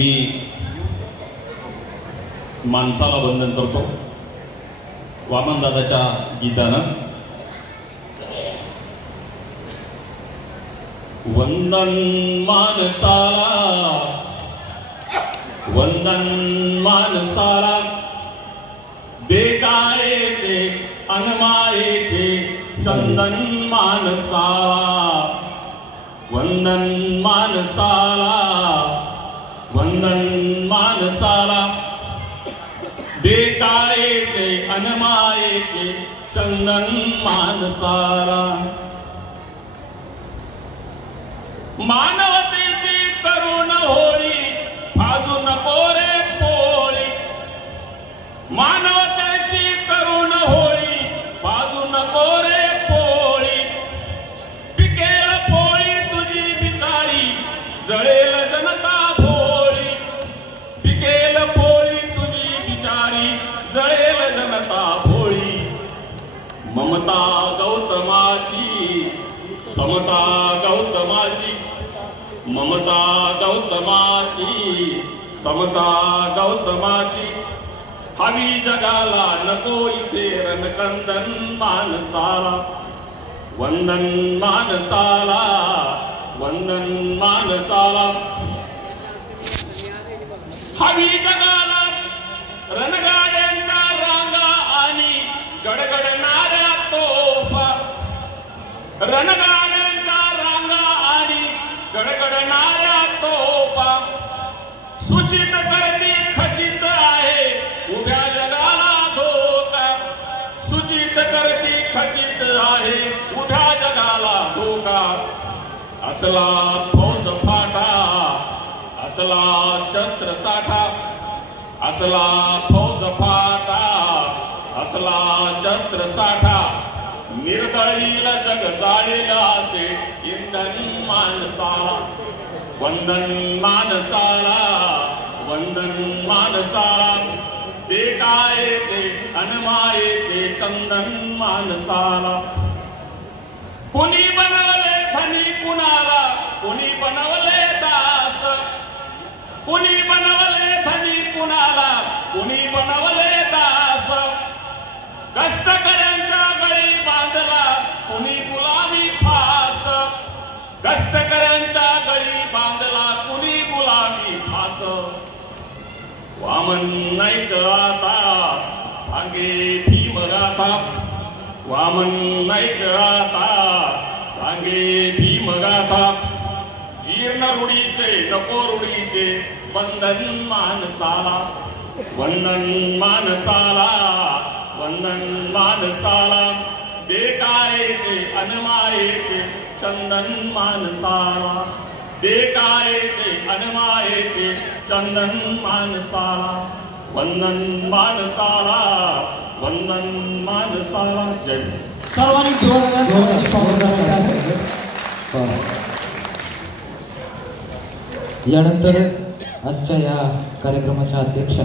मी माणसाला वंदन करतो वामनदादाच्या गीतानं. वंदन मानसाला, वंदन मानसाला, देकायेचे अनमायेचे चंदन मानसाला. वंदन मानसाला, वंदन मानसाला, देकायेचे अनमायेचे चंदन मानसाला. मानवतेची करुण होळी भाजू नको रे पोळी. मानवतेची करुण होळी भाजू नको रे पोळी. पिकेल पोळी तुझी बिचारी जळेल जनता भोळी. पिकेल पोळी तुझी बिचारी जळेल जनता भोळी. ममता गौतमाची, समता गौतमाची, ममता गौतमाची, समता गौतमाची. हवी जगाला नको इथे रणकंदन मानसाला. वंदन मानसाला, वंदन मानसाला. हवी जगाला रणगाड्यांच्या रांगा आणि गडगडणाऱ्या तोफा. रणगाड्यांच्या रांगा आणि गडगडणाऱ्या तोफा. सूचित करती खचित आहे उभ्या जगाला धोका. सूचित करती खचित आहे उभ्या जगाला धोका. असला फौज फाटा, असला शस्त्र साठा. असला फौज फाटा, असला शस्त्र साठा. निर्दळील जग जाळील असे इंधन मानसाला. वंदन मानसाला, वंदन मानसाला, देकायेचे अनमायेचे चंदन मानसाला. कुणी बनवले धनी कुणाला, कुणी बनवले दास. कुणी बनवले धनी कुणाला, कुणी बनवले दास. कष्टकऱ्यांच्या गळी बांधला कुणी गुलामी फास. कष्टकऱ्यांच्या गळी बांधला कुणी गुलामी फास. वामन नाईक आता सांगे भीमगाथा. वामन नाईक आता सांगे भीमगाथा. जीर्ण रूढीचे नको रूढीचे वंदन मानसाला. वंदन मानसाला, वंदन मानसाला, देकायेचे अनमायेचे चंदन मानसाला. देकायेचे अनमायेचे चंदन मानसाला. वंदन मानसाला, वंदन मानसाला. जय. सर्वांनी यानंतर आजच्या या कार्यक्रमाच्या अध्यक्षा